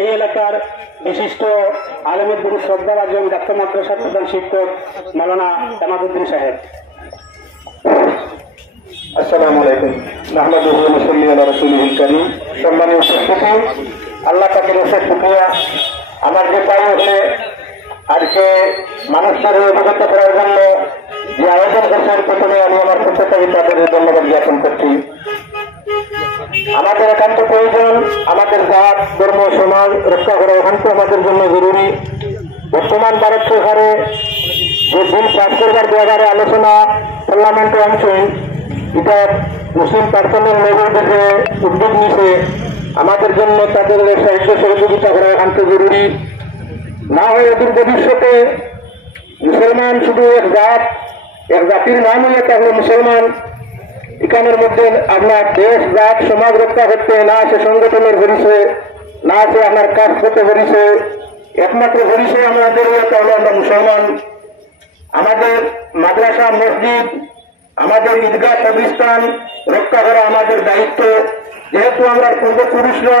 এই এলাকার বিশিষ্ট আলেমুদ্দিন শ্রদ্ধাভাজন ডাক্তার মাদ্রাসার প্রধান শিক্ষক মাওলানা জামাতুদ্দিন সাহেব। আসসালামু আলাইকুম। নাহমাদুহু ওয়া নুসাল্লি আলা রাসূলিল কারীম। সম্মানীয় উপস্থিতি, আল্লাহ পাকের অশেষ শুকরিয়া। আমার যে পাই হচ্ছে আজকে মানুষের অবগত করার জন্য যে আয়োজন করছেন, প্রথমে আমি আমার পক্ষ থেকে তাদের ধন্যবাদ জ্ঞাপন করছি। আমাদের একান্ত প্রয়োজন, আমাদের জাত ধর্ম সমাজ রক্ষা করা একান্ত আমাদের জন্য জরুরি। বর্তমান ভারত সরকারে যে বিল পাস করবার ব্যাপারে আলোচনা পার্লামেন্টে আনছেন, এটা মুসলিম পার্সনের নজরদেশে উদ্যোগ নিছে। আমাদের জন্য তাদের সাহিত্য সহযোগিতা করা একান্ত জরুরি। না হয় এদের ভবিষ্যতে মুসলমান শুধু এক জাতির নাম হয়ে থাকলে মুসলমান, এখানের মধ্যে আপনার দেশ জাত সমাজ রক্ষা করতে না আছে সংগঠনের পরিচয়, না আছে আপনার কাজ করতে পরিচয়, একমাত্র পরিচয় আমাদের তাহলে আমরা মুসলমান। আমাদের মাদ্রাসা মসজিদ, আমাদের ঈদগাহ কবরস্থান রক্ষা করা আমাদের দায়িত্ব। যেহেতু আমরা পূর্বপুরুষরা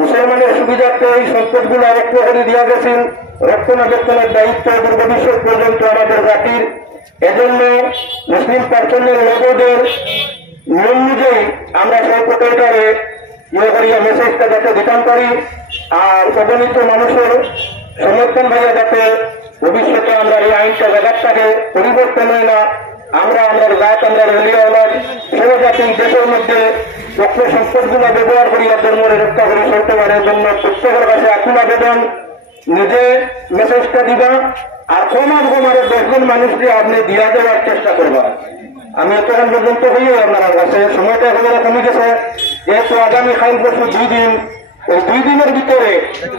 মুসলমানের সুবিধার্থে এই সম্পদগুলো রক্ষা করে দেওয়া গেছেন, রক্ষণাবেক্ষণের দায়িত্ব ভবিষ্যৎ পর্যন্ত আমাদের জাতির। এজন্য মুসলিম পার্সনের নগদের নিয়ম অনুযায়ী আমরা সেই প্রকল্পে ইয়ে করিয়া মেসেজটা যাতে দিতাম পারি, আর অগণিত মানুষের সমর্থন হয়ে যাতে ভবিষ্যতে আমরা এই আইনটা জায়গাটাকে পরিবর্তন হয় না, আমরা জাত আমরা রেলিয়াওয়ালার সর্বজাতিক দেশের মধ্যে রক্ত সম্পদগুলো ব্যবহার করিয়া ধর্মের রক্ষা করে চলতে পারে। জন্য প্রত্যেকের কাছে আকুল আবেদন, নিজে মেসেজটা দিবা আর কমার 10জন মানুষকে আপনি দিয়া দেওয়ার চেষ্টা করবা। আমি এতক্ষণ পর্যন্ত হইও আপনার কাছে, সময়টা একেবারে কমে গেছে। যেহেতু আগামী খাইল বছর 2 দিন, ওই 2 দিনের ভিতরে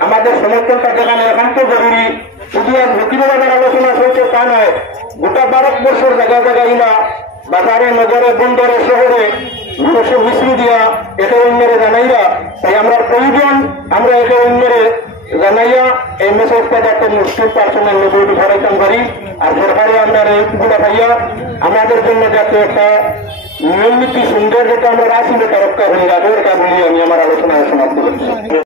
আমাদের সমর্থনটা দেখানো একান্ত জরুরি। শুধু আর নীতিবাজার আলোচনা চলছে তা নয়, গোটা ভারতবর্ষের জায়গায় জায়গায় না বাজারে নগরে বন্দরে শহরে মানুষের মিছিল দিয়া একে অন্যরে জানাইয়া, তাই আমরা প্রয়োজন আমরা একে অন্যরে জানাইয়া এই মেসেজটা যাতে মুসলিম পার্সনের নজর ধরাইতাম পারি। আর সরকারে আমরা এইগুলো পাইয়া আমাদের জন্য যাতে একটা নিয়ম নীতি সুন্দর যেটা আমরা রাখি, যেটা রক্ষা হয়ে যাবে, এটা বলি আমি আমার আলোচনা সমাপ্ত করছি।